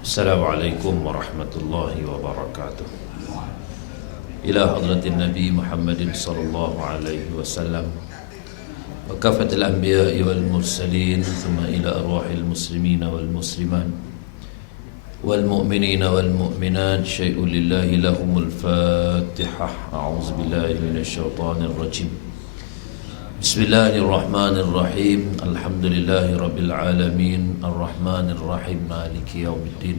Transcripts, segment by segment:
Assalamualaikum warahmatullahi wabarakatuh. Ila hadratin Nabi Muhammadin sallallahu alaihi wasallam wa kafatil anbiya'i wal mursalin, thumma ila arwahil muslimina wal muslimat wal mu'minina wal mu'minat. Syai'un lillahi lahumul fatihah. A'udzu billahi minasy syaithanir rajim. Bismillahirrahmanirrahim. Alhamdulillahi rabbil alamin, arrahmanir rahim, maliki yaumiddin.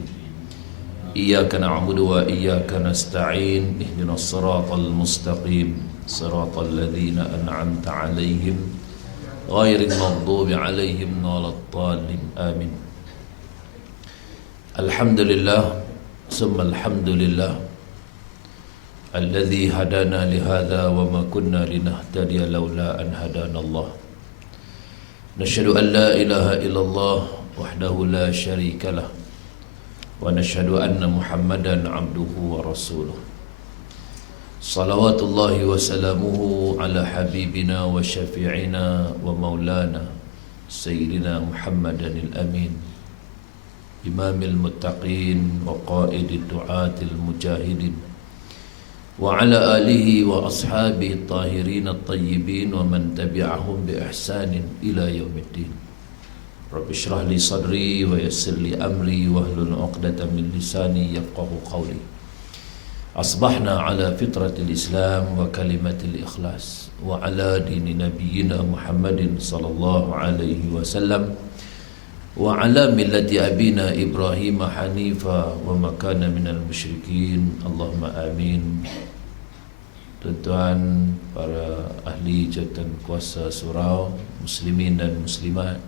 Iyyaka na'budu wa iyyaka nasta'in. Ihdinas siratal mustaqim, siratal ladzina an'amta 'alaihim ghairil maghdubi 'alaihim waladdallin. Amin. Alhamdulillah, summa alhamdulillah alladzi hadana lihadza wa ma kunna linahtadiya laula an hadana Allah. Nashhadu an la ilaha illallah wahdahu la syarika lah wa nashhadu anna Muhammadan abduhu wa rasuluh. Salawatullahi wa salamuhu ala habibina wa syafi'ina wa maulana sayyidina Muhammadanil amin, imamil muttaqin wa qaidid du'atil mujahidin, wa ala alihi wa ashabihi tahirin at-tayyibin wa man tabi'ahum bi ihsanin ila yaumiddin. Rabbi shrah li sadri wa yassir li amri wa hlul 'uqdatam min lisani yafqahu qawli. Asbahna ala fitratil Islam wa kalimatil ikhlas wa ala dini nabiyyina Muhammadin sallallahu alaihi wasallam wa ala millati abina Ibrahim hanifa wa makana minal musyrikin. Allahumma amin. Tuan-tuan, para ahli jawatan kuasa surau, muslimin dan muslimat,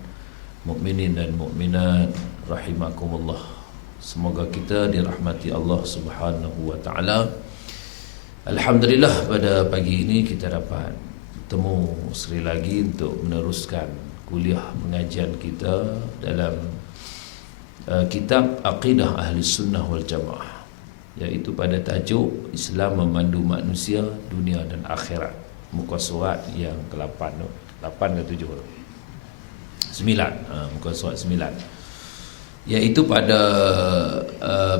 mukminin dan mukminat, rahimakumullah. Semoga kita dirahmati Allah Subhanahu wa taala. Alhamdulillah, pada pagi ini kita dapat bertemu sekali lagi untuk meneruskan kuliah pengajian kita dalam kitab Aqidah Ahli Sunnah wal Jamaah, iaitu pada tajuk Islam Memandu Manusia Dunia dan Akhirat, muka surat yang ke-8 tu. 8 ke 7 tu? 9, muka surat 9, iaitu pada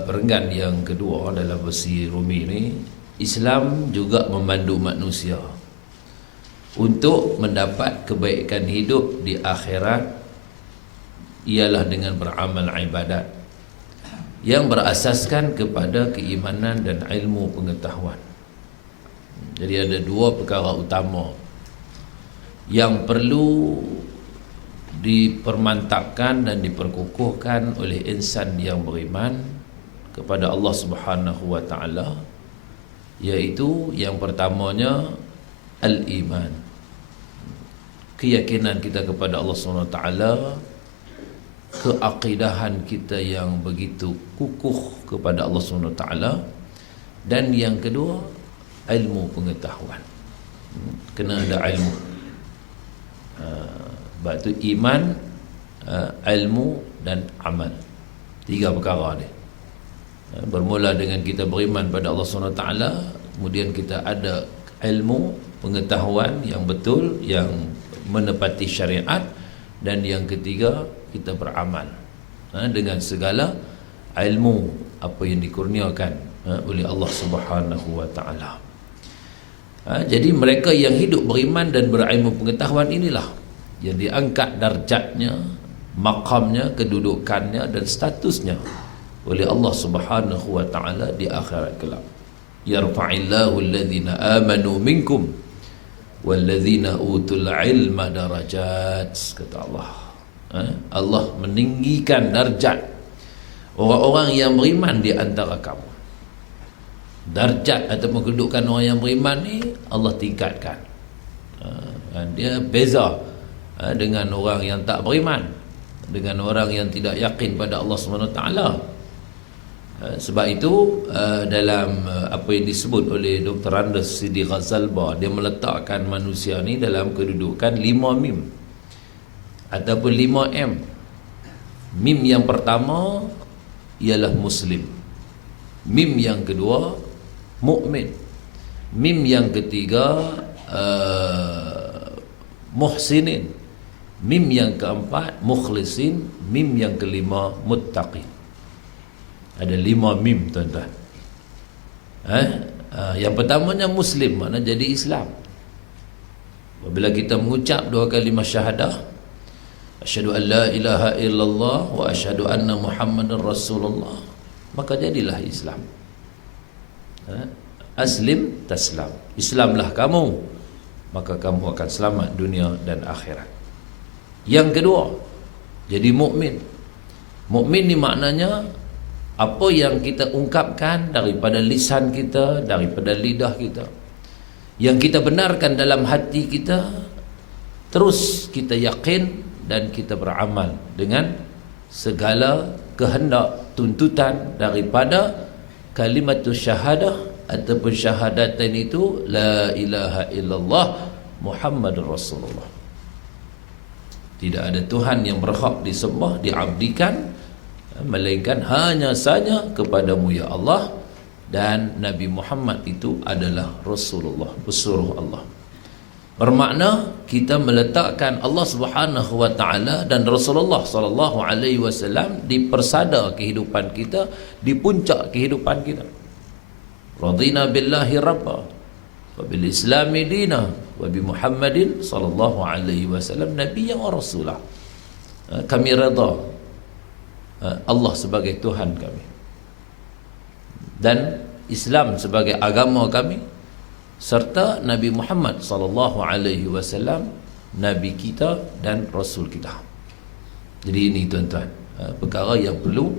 perenggan yang kedua dalam versi Rumi ni. Islam juga memandu manusia untuk mendapat kebaikan hidup di akhirat, ialah dengan beramal ibadat yang berasaskan kepada keimanan dan ilmu pengetahuan. Jadi ada dua perkara utama yang perlu dipermantapkan dan diperkukuhkan oleh insan yang beriman kepada Allah Subhanahu wa taala, iaitu yang pertamanya al-iman, keyakinan kita kepada Allah SWT, keakidahan kita yang begitu kukuh kepada Allah SWT, dan yang kedua ilmu pengetahuan. Kena ada ilmu. Sebab itu iman, ilmu dan amal, 3 perkara ni. Bermula dengan kita beriman pada Allah SWT, kemudian kita ada ilmu pengetahuan yang betul, yang menepati syariat, dan yang ketiga kita beramal dengan segala ilmu apa yang dikurniakan oleh Allah Subhanahu wa taala. Jadi mereka yang hidup beriman dan berilmu pengetahuan inilah yang diangkat darjatnya, makamnya, kedudukannya dan statusnya oleh Allah Subhanahu wa taala di akhirat kelak. Yarfa'illahu alladhina amanu minkum walladzina utul ilma darajat, kata Allah. Allah meninggikan darjat orang-orang yang beriman di antara kamu. Darjat ataupun kedudukan orang yang beriman ni Allah tingkatkan. Dia beza dengan orang yang tak beriman, dengan orang yang tidak yakin pada Allah SWT. Sebab itu dalam apa yang disebut oleh Dr. Andes Sidi Ghazalba, dia meletakkan manusia ni dalam kedudukan 5 mim ataupun 5M. Mim yang pertama ialah muslim, mim yang kedua mukmin, mim yang ketiga muhsinin, mim yang keempat mukhlisin, mim yang kelima muttaqin. Ada 5 mim, tuan-tuan. Yang pertamanya Muslim, makna jadi Islam. Apabila kita mengucap 2 kalimah syahadah, asyhadu an la ilaha illallah wa asyhadu anna Muhammadar Rasulullah, maka jadilah Islam. Aslim taslam, Islamlah kamu, maka kamu akan selamat dunia dan akhirat. Yang kedua, jadi mukmin. Mukmin ni maknanya apa yang kita ungkapkan daripada lisan kita, daripada lidah kita, yang kita benarkan dalam hati kita, terus kita yakin dan kita beramal dengan segala kehendak tuntutan daripada kalimatus syahadah ataupun syahadatain itu, la ilaha illallah Muhammadur Rasulullah. Tidak ada Tuhan yang berhak disembah, diabdikan, melainkan hanya saja kepadamu ya Allah, dan Nabi Muhammad itu adalah Rasulullah, pesuruh Allah. Bermakna kita meletakkan Allah Subhanahu wa taala dan Rasulullah sallallahu alaihi wasallam di persada kehidupan kita, di puncak kehidupan kita. Radina billahi rabba wa bil islami dina wa bi Muhammadin sallallahu alaihi wasallam nabiyyan wa rasulah. Kami redha Allah sebagai Tuhan kami dan Islam sebagai agama kami, serta Nabi Muhammad sallallahu alaihi wasallam nabi kita dan rasul kita. Jadi ini tuan-tuan, perkara yang perlu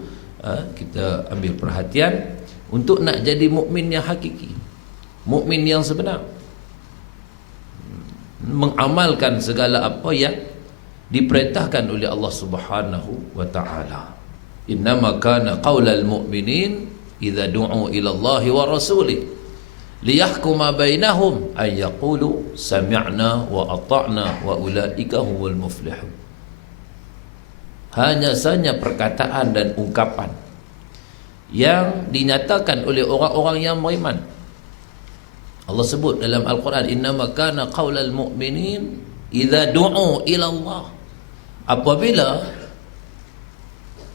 kita ambil perhatian untuk nak jadi mukmin yang hakiki, mukmin yang sebenar, mengamalkan segala apa yang diperintahkan oleh Allah Subhanahu wa taala. Innama kana qaulal mu'minin idza du'u ila Allah wa rasulih liyahkuma bainahum ay yaqulu sami'na wa ata'na wa ulaika humul muflihun. Hanya saja perkataan dan ungkapan yang dinyatakan oleh orang-orang yang beriman. Allah sebut dalam Al-Quran, innama kana qaulal mu'minin idza du'u ila Allah. Apabila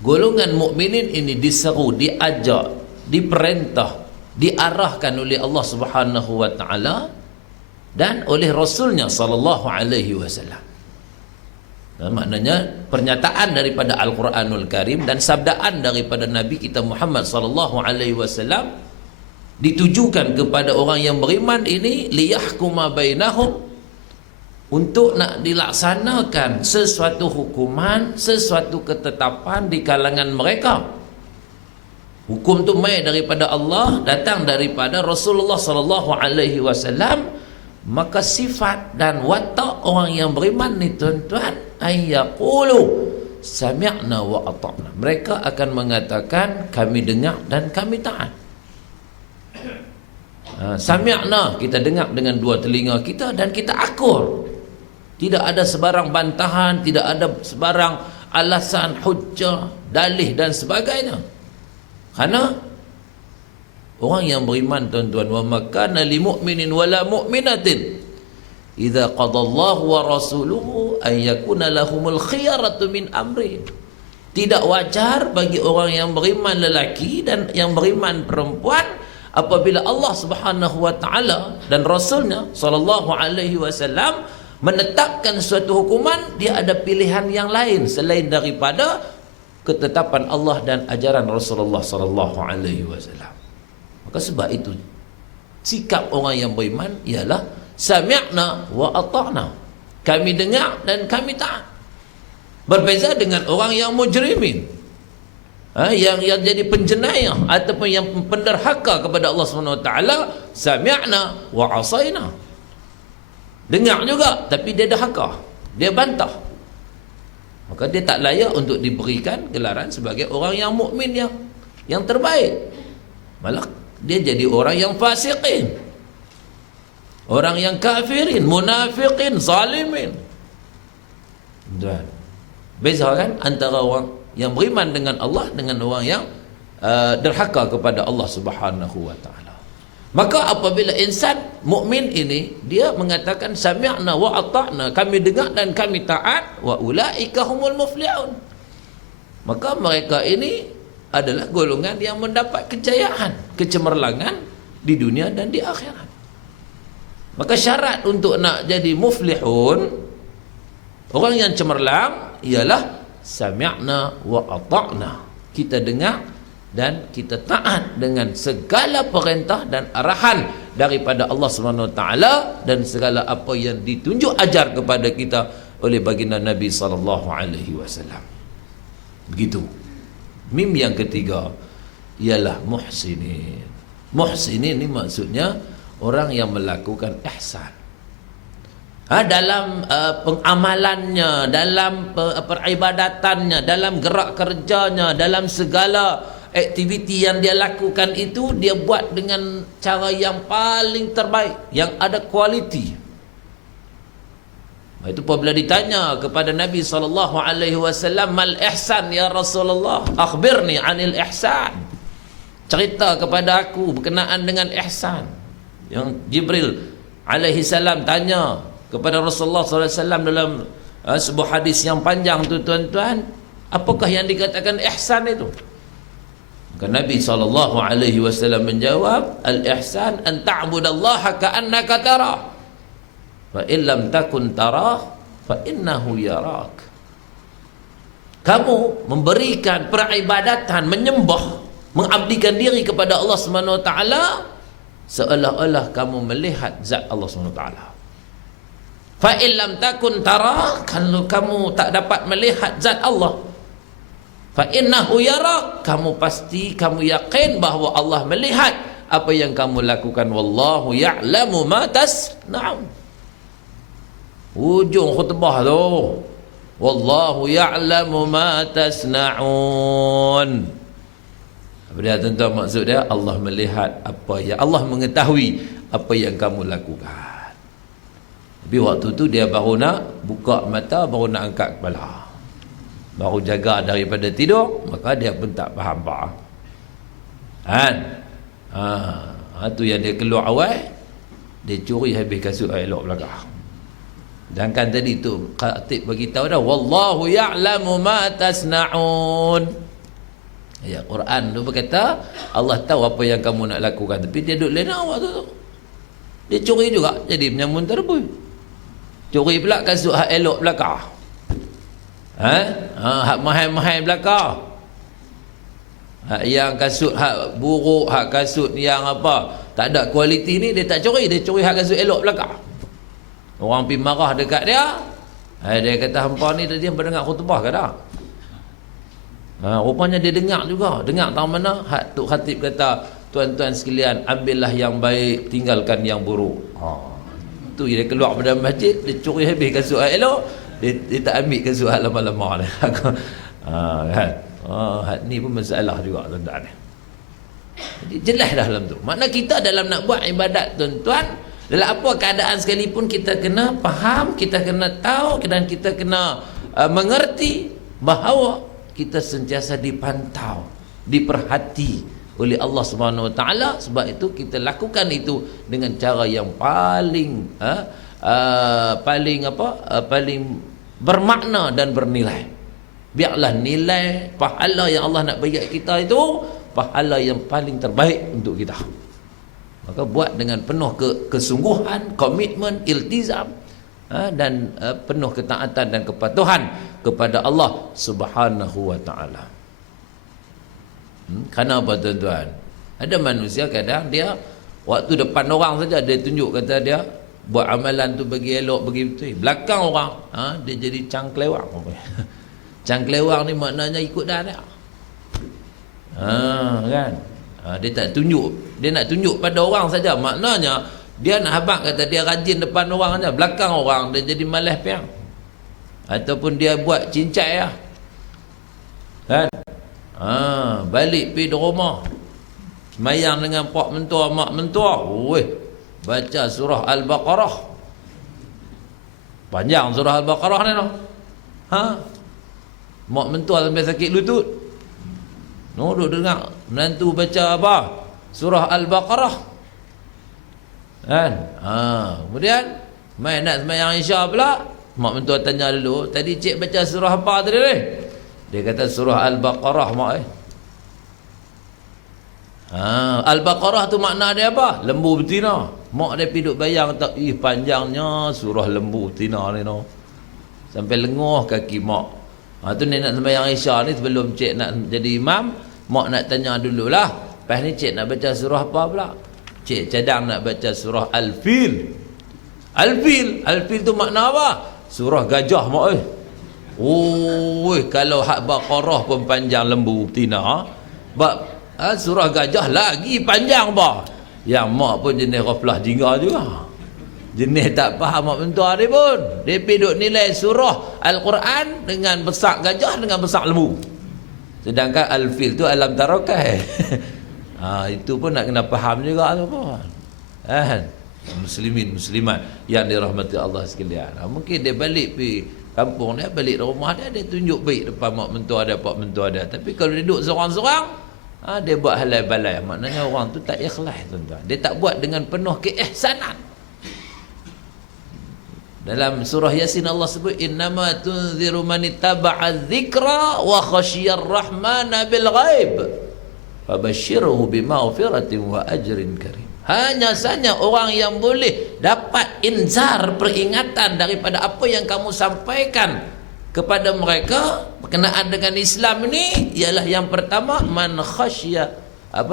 golongan mukminin ini diseru, diajak, diperintah, diarahkan oleh Allah Subhanahu wa taala dan oleh Rasulnya sallallahu alaihi wasallam. Maknanya pernyataan daripada Al-Quranul Karim dan sabdaan daripada Nabi kita Muhammad sallallahu alaihi wasallam ditujukan kepada orang yang beriman ini, liyahkuma bainahum, untuk nak dilaksanakan sesuatu hukuman, sesuatu ketetapan di kalangan mereka. Hukum tu mai daripada Allah, datang daripada Rasulullah sallallahu alaihi wasallam. Maka sifat dan watak orang yang beriman ni tuan-tuan, ayyaqulu sami'na wa ata'na. Mereka akan mengatakan kami dengar dan kami taat. Sami'na, kita dengar dengan dua telinga kita dan kita akur. Tidak ada sebarang bantahan, tidak ada sebarang alasan, hujjah, dalih dan sebagainya. Karena orang yang beriman tuan-tuan, wa makana lil mu'minin wala mu'minatin idza qadallahu wa rasuluhu ay yakuna lahumul khiyaratu min amri. Tidak wajar bagi orang yang beriman lelaki dan yang beriman perempuan apabila Allah Subhanahu wa taala dan rasulnya sallallahu alaihi wasallam menetapkan suatu hukuman, dia ada pilihan yang lain selain daripada ketetapan Allah dan ajaran Rasulullah sallallahu alaihi wasallam. Maka sebab itu sikap orang yang beriman ialah sami'na wa ata'na. Kami dengar dan kami taat. Berbeza dengan orang yang mujrimin, yang jadi penjenayah ataupun yang penderhaka kepada Allah Subhanahu wa taala, sami'na wa asaina. Dengar juga tapi dia derhaka, dia bantah. Maka dia tak layak untuk diberikan gelaran sebagai orang yang mukmin yang terbaik. Malah dia jadi orang yang fasiqin, orang yang kafirin, munafiqin, zalimin. Dan beza kan antara orang yang beriman dengan Allah dengan orang yang derhaka kepada Allah Subhanahu wa taala. Maka apabila insan mukmin ini dia mengatakan sami'na wa ata'na, kami dengar dan kami taat, wa ulaika humul muflihun, maka mereka ini adalah golongan yang mendapat kejayaan, kecemerlangan di dunia dan di akhirat. Maka syarat untuk nak jadi muflihun, orang yang cemerlang, ialah sami'na wa ata'na. Kita dengar dan kita taat dengan segala perintah dan arahan daripada Allah Subhanahu Wa Taala dan segala apa yang ditunjuk ajar kepada kita oleh baginda Nabi sallallahu alaihi wasallam. Begitu. Mim yang ketiga ialah muhsinin. Muhsinin ini maksudnya orang yang melakukan ihsan. Dalam pengamalannya, dalam peribadatannya, dalam gerak kerjanya, dalam segala aktiviti yang dia lakukan itu, dia buat dengan cara yang paling terbaik, yang ada kualiti. Itu apabila ditanya kepada Nabi SAW, mal ihsan ya Rasulullah, akhbirni anil ihsan, cerita kepada aku berkenaan dengan ihsan. Yang Jibril alaihi salam tanya kepada Rasulullah SAW dalam sebuah hadis yang panjang tu, tuan-tuan, apakah yang dikatakan ihsan itu? Maka Nabi SAW menjawab, al-ihsan an ta'budallaha ka'annaka tarah, fa in lam takun tarah fa innahu yarak. Kamu memberikan peribadatan, menyembah, mengabdikan diri kepada Allah Subhanahu Wa Taala seolah-olah kamu melihat zat Allah Subhanahu Wa Taala. Fa in lam takun tarah, kalau kamu tak dapat melihat zat Allah, fa innahu yarak, kamu pasti, kamu yakin bahawa Allah melihat apa yang kamu lakukan. Wallahu ya'lamu ma tasna'un. Ujung khutbah tu, wallahu ya'lamu ma tasna'un. Apa dia tuan-tuan, maksud dia Allah melihat apa yang, Allah mengetahui apa yang kamu lakukan. Tapi waktu tu dia baru nak buka mata, baru nak angkat kepala, baru jaga daripada tidur, maka dia pun tak faham apa. Kan? Tu yang dia keluar awal, dia curi habis kasut elok belakang. Sedangkan tadi tu khatib bagi tahu dah, wallahu ya'lamu ma tasna'un. Ayat Quran tu berkata Allah tahu apa yang kamu nak lakukan, tapi dia duduk lena waktu tu. Dia curi juga, jadi penyamun terbui. Curi pula kasut hak elok belakang. Hak mahal-mahal belakang. Hak yang kasut hak buruk, hak kasut yang apa, tak ada kualiti ni dia tak curi, dia curi hak kasut elok belakang. Orang pergi marah dekat dia. Dia kata, hampa ni tadi hampa dengar khutbah ke tak? Rupanya dia dengar juga. Dengar tahu mana? Tok Khatib kata, tuan-tuan sekalian, ambillah yang baik, tinggalkan yang buruk. Tu dia keluar pada masjid, dia curi habis kasut elok, dia tak ambil kasut lama-lama ni. Kan? Ni pun masalah juga, tuan-tuan. Jadi jelas dah dalam tu. Makna kita dalam nak buat ibadat, tuan-tuan, dalam apa keadaan sekalipun kita kena faham, kita kena tahu, dan kita kena mengerti bahawa kita sentiasa dipantau, diperhati oleh Allah Subhanahu Wa Taala. Sebab itu kita lakukan itu dengan cara yang paling paling bermakna dan bernilai. Biarlah nilai pahala yang Allah nak bagi kita itu pahala yang paling terbaik untuk kita. Maka buat dengan penuh kesungguhan, komitmen, iltizam, dan penuh ketaatan dan kepatuhan kepada Allah Subhanahu Wa Taala. Kerana apa, tuan-tuan? Ada manusia kadang dia waktu depan orang saja dia tunjuk, kata dia buat amalan tu bagi elok, bagi betul. Belakang orang, dia jadi cangklewang. Cangklewang ni maknanya ikut dah dia. Kan? Dia tak tunjuk, dia nak tunjuk pada orang saja. Maknanya dia nak habaq kata dia rajin depan orang saja, belakang orang dia jadi malas piang. Ataupun dia buat cincai lah. Kan? Balik pergi di rumah, semayang dengan pak mentua, mak mentua, baca surah Al-Baqarah. Panjang surah Al-Baqarah ni no. Mak mentua sampai sakit lutut. Duduk dengar menantu baca apa? Surah Al-Baqarah. Kan? Kemudian mai nak sembahyang Isya pula, mak mentua tanya dulu, tadi cik baca surah apa tadi ni? Dia kata surah Al-Baqarah mak. Al-Baqarah tu makna dia apa? Lembu betina. Mak dia pergi duk bayang tak, panjangnya surah lembu betina ni no. Sampai lenguh kaki mak. Tu ni nak sembahyang Isya ni, sebelum cik nak jadi imam, mak nak tanya dululah. Lepas ni cik nak baca surah apa pula? Cik cadang nak baca surah Al-Fil. Al-Fil tu makna apa? Surah gajah mak oi. Kalau hak Baqarah pun panjang lembu betina, surah gajah lagi panjang bah. Yang mak pun jenis ghaflah jingga juga. Jenis tak faham mak mentua dia pun. Dia pergi duk nilai surah Al-Quran dengan besar gajah dengan besar lembu. Sedangkan Al-Fil tu alam tarakai. Itu pun nak kena faham juga tu pun. Muslimin muslimat yang dirahmati Allah sekalian. Mungkin dia balik pergi kampung dia, balik rumah dia, dia tunjuk baik depan mak mentua dia, pak mentua dia. Tapi kalau dia duduk seorang-seorang, dia buat halai balai. Maknanya orang tu tak ikhlas, tuan-tuan. Dia tak buat dengan penuh keihsanan. Dalam surah Yasin Allah sebut, innama tunziru man ittaba'a dzikra wa khasyiyar rahmana bil ghaib fabashshirhu bimaghfiratin wa ajrin karim. Hanya saja orang yang boleh dapat inzar, peringatan daripada apa yang kamu sampaikan kepada mereka berkenaan dengan Islam ini ialah yang pertama, man khasya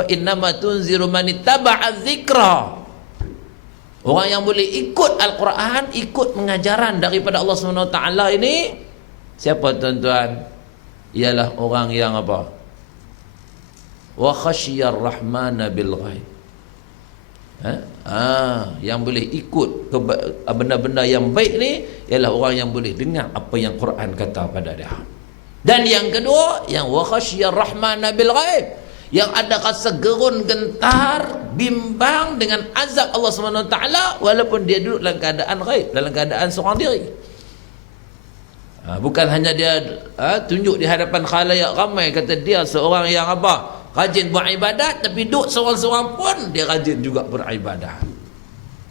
innama tunziru man ittaba'a dzikra. Orang yang boleh ikut Al-Quran, ikut pengajaran daripada Allah SWT ini, siapa tuan-tuan? Ialah orang yang apa? Wa khasyiyar rahmana bil ghaib. Yang boleh ikut benda-benda yang baik ni ialah orang yang boleh dengar apa yang Quran kata pada dia. Dan yang kedua, yang wa khasyiyar rahmana bil ghaib, yang ada rasa gerun gentar, bimbang dengan azab Allah SWT walaupun dia duduk dalam keadaan ghaib, dalam keadaan seorang diri. Bukan hanya dia tunjuk di hadapan khalayak ramai kata dia seorang yang apa? Rajin beribadat, tapi duduk seorang-seorang pun dia rajin juga beribadat.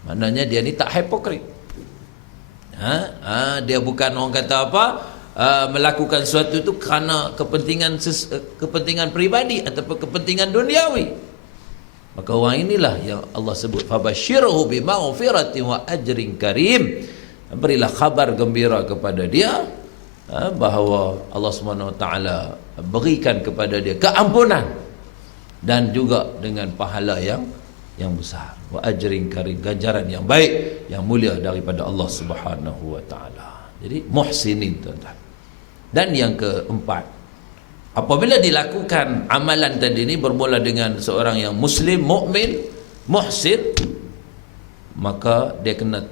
Maknanya dia ni tak hipokrit. Dia bukan orang kata apa, melakukan sesuatu itu kerana kepentingan peribadi ataupun kepentingan duniawi. Maka orang inilah yang Allah sebut fabashshirhu bimaghfiratin wa ajrin karim. Berilah khabar gembira kepada dia bahawa Allah SWT berikan kepada dia keampunan dan juga dengan pahala yang besar, wa ajrin karim, ganjaran yang baik yang mulia daripada Allah Subhanahu wa taala. Jadi muhsinin, tuan-tuan. Dan yang keempat, apabila dilakukan amalan tadi ini bermula dengan seorang yang muslim, mukmin, muhsin, maka dia kena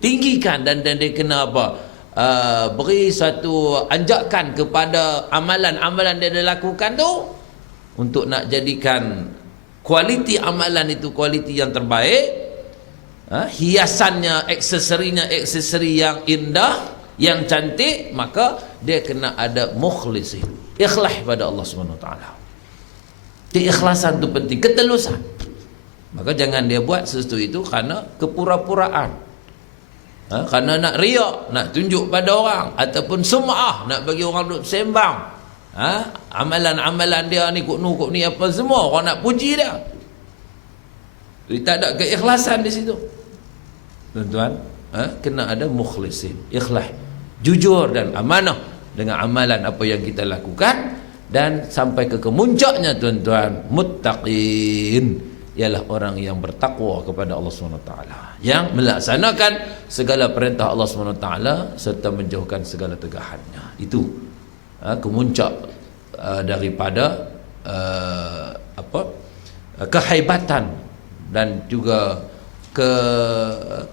tinggikan dan dia kena apa? Beri satu anjakan kepada amalan-amalan dia lakukan tu untuk nak jadikan kualiti amalan itu kualiti yang terbaik. Hiasannya, aksesori yang indah, yang cantik, maka dia kena ada mukhlisin, ikhlas pada Allah SWT. Keikhlasan itu penting, ketulusan. Maka jangan dia buat sesuatu itu kerana kepura-puraan, kerana nak riak, nak tunjuk pada orang, ataupun sum'ah, nak bagi orang duduk sembang. Amalan-amalan dia ni kok ni apa semua, orang nak puji dia. Dia tak ada keikhlasan di situ, tuan-tuan. Kena ada mukhlisin, ikhlas, jujur dan amanah dengan amalan apa yang kita lakukan. Dan sampai ke kemuncaknya, tuan-tuan, muttaqin, ialah orang yang bertakwa kepada Allah SWT, yang melaksanakan segala perintah Allah SWT serta menjauhkan segala tegahannya. Itu kemuncak daripada kehaibatan dan juga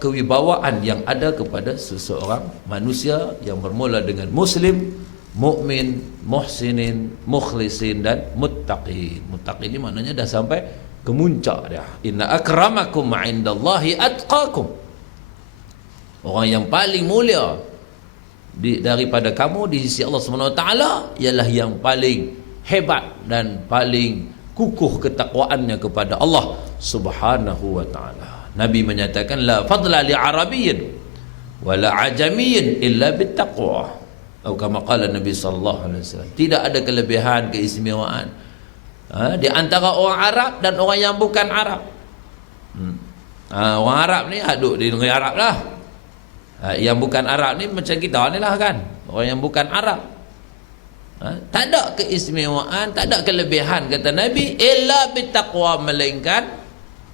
kewibawaan yang ada kepada seseorang manusia yang bermula dengan muslim, mukmin, muhsinin, mukhlisin dan muttaqin. Muttaqin ini maknanya dah sampai kemuncak dia. Inna akramakum 'indallahi atqakum. Orang yang paling mulia daripada kamu di sisi Allah SWT ialah yang paling hebat dan paling kukuh ketakwaannya kepada Allah Subhanahu wa taala. Nabi menyatakan la fadla li arabiyyin wala ajamiyyin illa bittaqwa. Atau kama qala Nabi sallallahu alaihi wasallam, tidak ada kelebihan keistimewaan Di antara orang Arab dan orang yang bukan Arab. Orang Arab ni duduk di negeri Arab lah. Yang bukan Arab ni macam kita ni lah kan, orang yang bukan Arab. Tak ada keistimewaan, tak ada kelebihan kata Nabi, illa bitaqwa, melainkan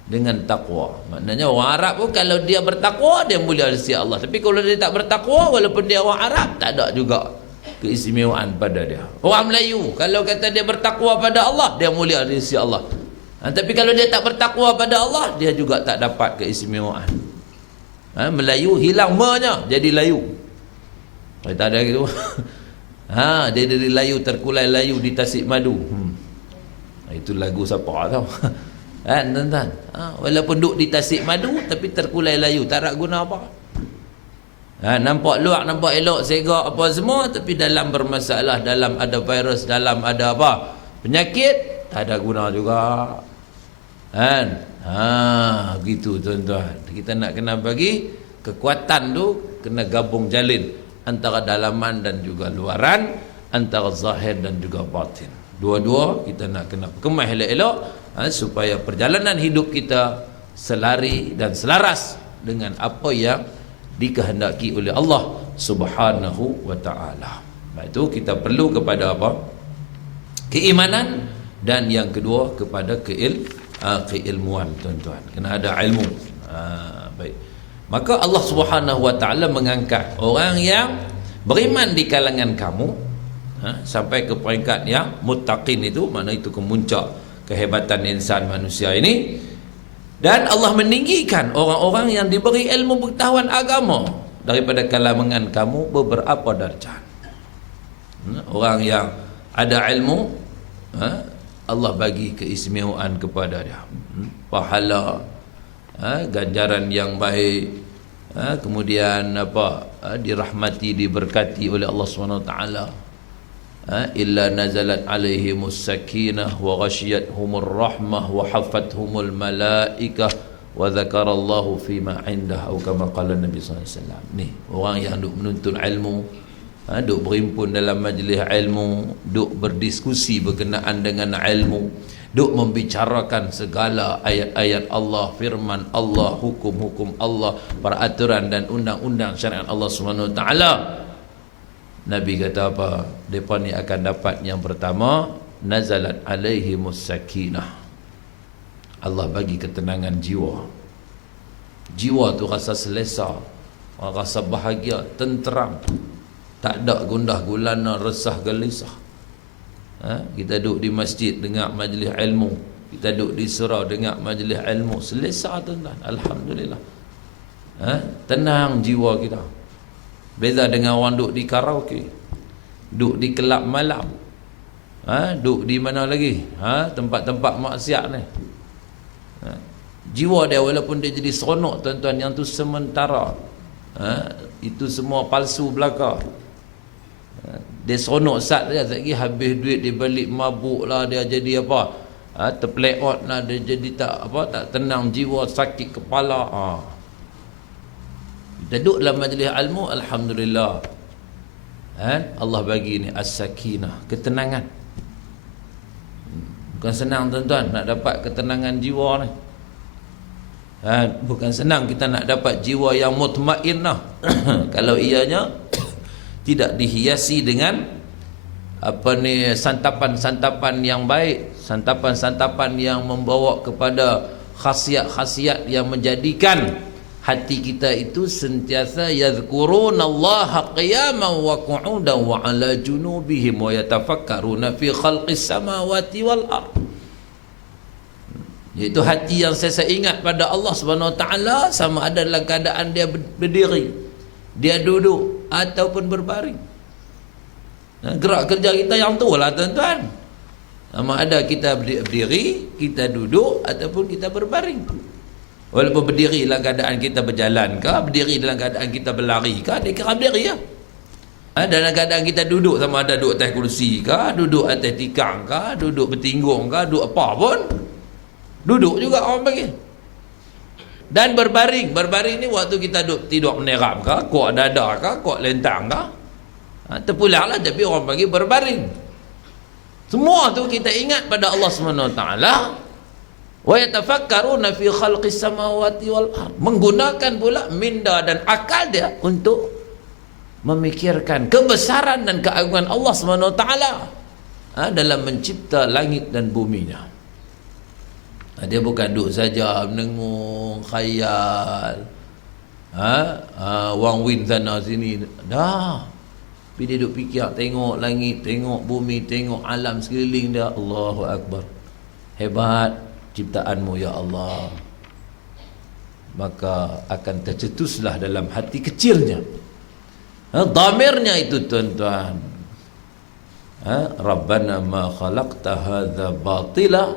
dengan takwa. Maknanya orang Arab pun kalau dia bertakwa, dia mulia di sisi Allah. Tapi kalau dia tak bertakwa, walaupun dia orang Arab, tak ada juga keistimewaan pada dia. Orang Melayu kalau kata dia bertakwa pada Allah, dia mulia di sisi Allah. Tapi kalau dia tak bertakwa pada Allah, dia juga tak dapat keistimewaan. Melayu hilang ma-nya, jadi layu. Tak ada gitu. Dia dari layu terkulai layu di tasik madu. Itu lagu siapa tahu. Tuan-tuan. Walaupun duduk di tasik madu tapi terkulai layu, tak ada guna apa. Nampak luar, nampak elok, segak apa semua, tapi dalam bermasalah, dalam ada virus, dalam ada apa, penyakit, tak ada guna juga. Gitu tuan-tuan. Kita nak kena bagi kekuatan tu, kena gabung jalin antara dalaman dan juga luaran, antara zahir dan juga batin. Dua-dua kita nak kena kemas elok-elok, supaya perjalanan hidup kita selari dan selaras dengan apa yang dikehendaki oleh Allah Subhanahu wa ta'ala. Itu kita perlu kepada apa? Keimanan, dan yang kedua kepada keilmuan tuan-tuan. Kena ada ilmu. Baik. Maka Allah Subhanahu wa ta'ala mengangkat orang yang beriman di kalangan kamu sampai ke peringkat yang muttaqin itu, mana itu kemuncak kehebatan insan manusia ini. Dan Allah meninggikan orang-orang yang diberi ilmu pengetahuan agama daripada kalangan kamu beberapa darjat. Orang yang ada ilmu, Allah bagi keistimewaan kepada dia, pahala, ganjaran yang baik, kemudian dirahmati, diberkati oleh Allah SWT. Illa nazalat alaihimus sakinah wa ghashiyatuhumur rahmah wa hafathumul malaikah wa dzakarallahu fima indah, atau kama qala Nabi SAW. Ni orang yang duk menuntut ilmu, duk berhimpun dalam majlis ilmu, duk berdiskusi berkenaan dengan ilmu, duk membicarakan segala ayat-ayat Allah, firman Allah, hukum-hukum Allah, peraturan dan undang-undang syariat Allah SWT. Nabi kata apa? Mereka ni akan dapat yang pertama, nazalat alaihimus sakinah. Allah bagi ketenangan jiwa. Jiwa tu rasa selesa, rasa bahagia, tenteram, tak ada gundah gulana, resah gelisah. Kita duduk di masjid dengar majlis ilmu, kita duduk di surau dengar majlis ilmu, selesa tuan-tuan. Alhamdulillah. Tenang jiwa kita. Beza dengan orang duduk di karaoke, duduk di kelab malam, duduk di mana lagi, tempat-tempat maksiat ni. Jiwa dia walaupun dia jadi seronok tuan-tuan, yang tu sementara, itu semua palsu belaka. Dia seronok sat saja, lagi habis duit dia balik mabuk lah, dia jadi apa, terpleot lah, dia jadi tak tenang jiwa, sakit kepala. Kita duduk dalam majlis ilmu, alhamdulillah, Allah bagi ni as-sakinah, ketenangan. Bukan senang tuan-tuan nak dapat ketenangan jiwa ni. Bukan senang kita nak dapat jiwa yang mutmainnah kalau ianya tidak dihiasi dengan santapan-santapan yang baik, santapan-santapan yang membawa kepada khasiat-khasiat yang menjadikan hati kita itu sentiasa yadhkurunallaha qiyaman wa qu'udan wa ala junubihim wa yatafakkaruna fi khalqis samawati wal ard. Iaitu hati yang saya ingat pada Allah Subhanahu wa taala, sama ada dalam keadaan dia berdiri, dia duduk ataupun berbaring. Gerak kerja kita yang tu lah tuan-tuan. Sama ada kita berdiri, kita duduk ataupun kita berbaring. Walaupun berdiri dalam keadaan kita berjalan ke, berdiri dalam keadaan kita berlari ke, dia kira berdiri ya. Dalam keadaan kita duduk, sama ada duduk atas kursi ke, duduk atas tikar ke, duduk bertinggung ke, duduk apa pun, duduk juga orang panggil. Dan berbaring ni waktu kita duduk tidur menerap ke, kuat dada ke, kuat lentang ke, terpulang lah, tapi orang panggil berbaring. Semua tu kita ingat pada Allah Subhanahu Wa Taala. Wa yatafakkaruna fi khalqis samawati wal ard. Menggunakan pula minda dan akal dia untuk memikirkan kebesaran dan keagungan Allah Subhanahu Wa Taala dalam mencipta langit dan buminya. Dia bukan duduk saja menengung khayal, wang win sana sini dah. Tapi dia duduk fikir, tengok langit, tengok bumi, tengok alam sekeliling dia. Allahu Akbar, hebat ciptaanmu ya Allah. Maka akan tercetuslah dalam hati kecilnya, dhamirnya itu tuan-tuan, Rabbana ma khalaqta hadza batila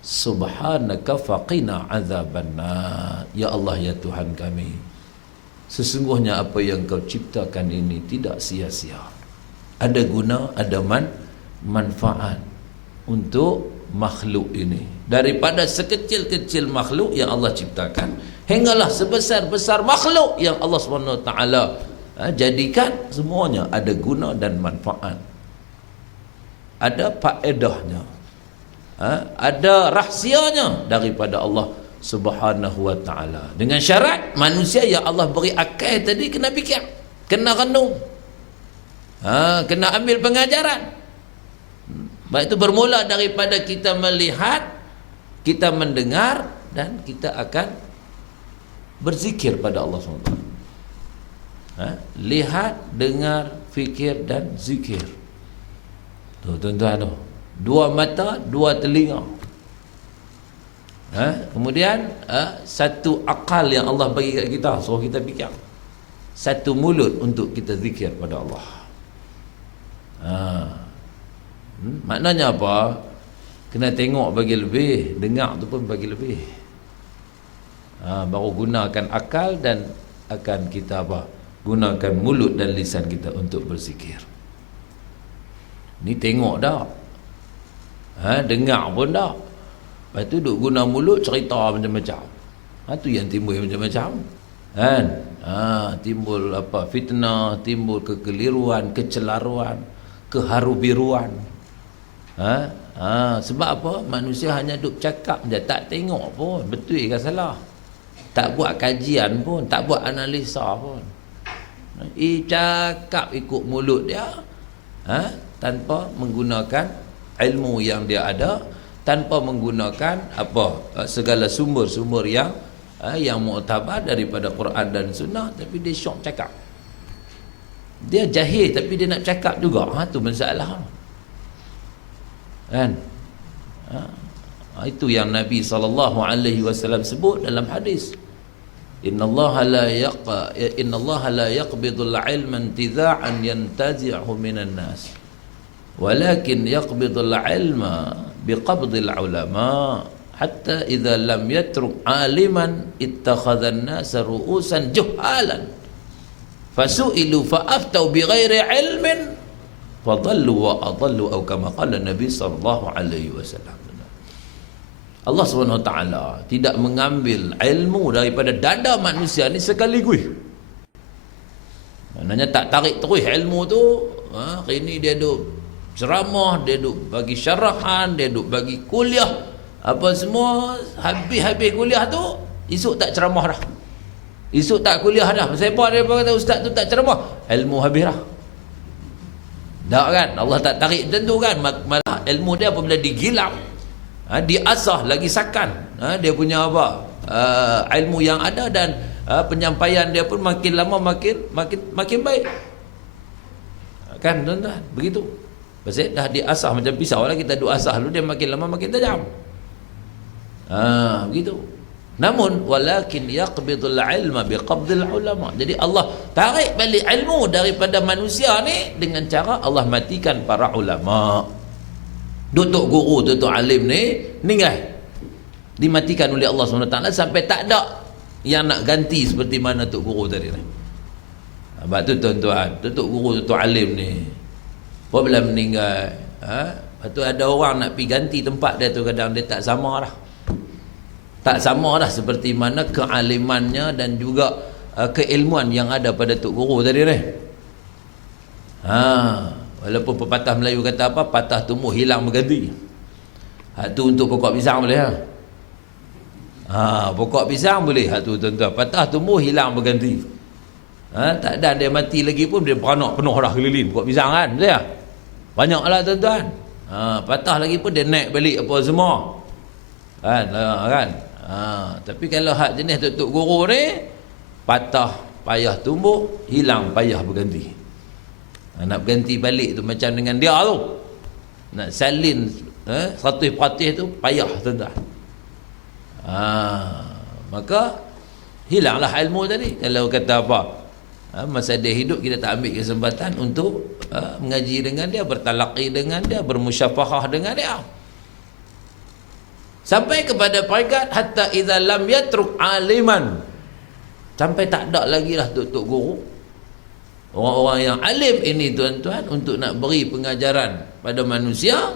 subhanaka faqina azabannar. Ya Allah, ya Tuhan kami, sesungguhnya apa yang kau ciptakan ini tidak sia-sia. Ada guna, ada manfaat untuk makhluk ini. Daripada sekecil-kecil makhluk yang Allah ciptakan hinggalah sebesar-besar makhluk yang Allah SWT jadikan, semuanya ada guna dan manfaat. Ada faedahnya, ada rahsianya daripada Allah Subhanahu wa taala. Dengan syarat manusia yang Allah beri akal tadi kena fikir, kena renung, kena ambil pengajaran. Baik itu bermula daripada kita melihat, kita mendengar, dan kita akan berzikir pada Allah SWT. Lihat, dengar, fikir dan zikir. Tuan-tuan tu, dua mata, dua telinga. Kemudian satu akal yang Allah bagi kat kita, suruh kita fikir. Satu mulut untuk kita zikir pada Allah. Maknanya apa? Kena tengok bagi lebih, dengar tu pun bagi lebih. Baru gunakan akal dan akan kita apa? Gunakan mulut dan lisan kita untuk berzikir. Ni tengok dah, dengar pun dah. Lepas tu duk guna mulut cerita macam-macam. Tu yang timbul macam-macam. Kan? Timbul apa? Fitnah, timbul kekeliruan, kecelaruan, keharubiruan. Sebab apa? Manusia hanya duk cakap je, tak tengok pun betul ke salah. Tak buat kajian pun, tak buat analisa pun. Cakap ikut mulut dia, tanpa menggunakan ilmu yang dia ada, tanpa menggunakan apa segala sumber-sumber yang muktabar daripada Quran dan Sunnah, tapi dia syok cakap. Dia jahil tapi dia nak cakap juga. Tu masalah. Kan? Itu yang Nabi SAW sebut dalam hadis. Innallaha la yaqbidul ilma intiza'an yantazi'hu minan nas, walakin yaqbidul ilma biqabdil ulama hatta idza lam yatruk aliman ittakhadha an-nasa ru'usan juhalan fasu'ilu fa'aftau bighairi ilmin fadallu wa adallu, atau kama qala Nabi sallallahu alaihi wasallam. Allah SWT tidak mengambil ilmu daripada dada manusia ni sekaligus. Maknanya tak tarik terus ilmu tu. Hari ni dia duk ceramah, dia duk bagi syarahan, dia duk bagi kuliah, apa semua. Habis kuliah tu, esok tak ceramah dah, esok tak kuliah dah. Siapa dia kata ustaz tu tak ceramah, ilmu habis dah. Tak kan? Allah tak tarik macam tu kan. Malah ilmu dia apabila digilam, diasah lagi sakan, dia punya apa, ilmu yang ada, dan penyampaian dia pun makin lama makin baik. Kan tuan-tuan, begitu. Pasal dah diasah macam pisau lah, kita duk asah dulu, dia makin lama makin tajam. Begitu. Namun walakin yaqbidul ilma biqabdil ulama. Jadi Allah tarik balik ilmu daripada manusia ni dengan cara Allah matikan para ulama. Tok guru, tok alim ni meninggal, dimatikan oleh Allah SWT sampai tak ada yang nak ganti seperti mana tok guru tadi ni. Sebab tu tuan-tuan, tok guru, tok alim ni apabila meninggal, lepas tu ada orang nak pergi ganti tempat dia tu, kadang dia tak sama dah. Tak sama dah seperti mana kealimannya dan juga keilmuan yang ada pada tok guru tadi ni. Walaupun pepatah Melayu kata apa, patah tumbuh hilang berganti. Hak tu untuk pokok pisang boleh ha? Pokok pisang boleh hak tu tuan-tuan. Patah tumbuh hilang berganti. Tak ada dia mati lagi pun dia beranak penuh dah keliling pokok pisang kan, boleh tak? Banyaklah tuan-tuan. Patah lagi pun dia naik balik apa semua. Kan? Tapi kalau hak jenis tok guru ni, patah payah tumbuh, hilang payah berganti. Nak berganti balik tu macam dengan dia tu. Nak salin 100% tu payah tuan-tuan. Maka hilanglah ilmu tadi. Kalau kata apa, masa dia hidup kita tak ambil kesempatan untuk mengaji dengan dia, bertalaqi dengan dia, bermusyafahah dengan dia. Sampai kepada peringkat hatta idza lam yatruk aliman, sampai tak ada lagi lah tok guru. Orang-orang yang alim ini tuan-tuan, untuk nak beri pengajaran pada manusia,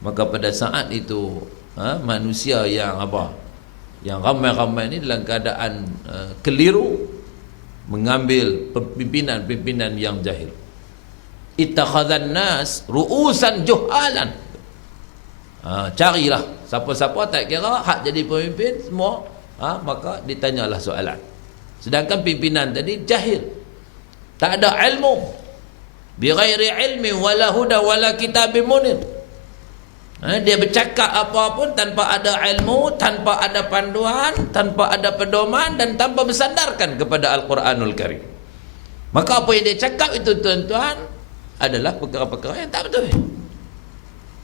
maka pada saat itu manusia yang apa, yang ramai-ramai ini dalam keadaan keliru, mengambil pimpinan-pimpinan yang jahil. Ittakhadhan nas ru'usan juhalan. Carilah siapa-siapa tak kira hak jadi pemimpin semua, maka ditanyalah soalan. Sedangkan pimpinan tadi jahil, tak ada ilmu, bi ghairi ilmi wala huda wala kitabim munir. Dia bercakap apa pun tanpa ada ilmu, tanpa ada panduan, tanpa ada pedoman, dan tanpa bersandarkan kepada Al-Quranul Karim. Maka apa yang dia cakap itu tuan-tuan adalah perkara-perkara yang tak betul.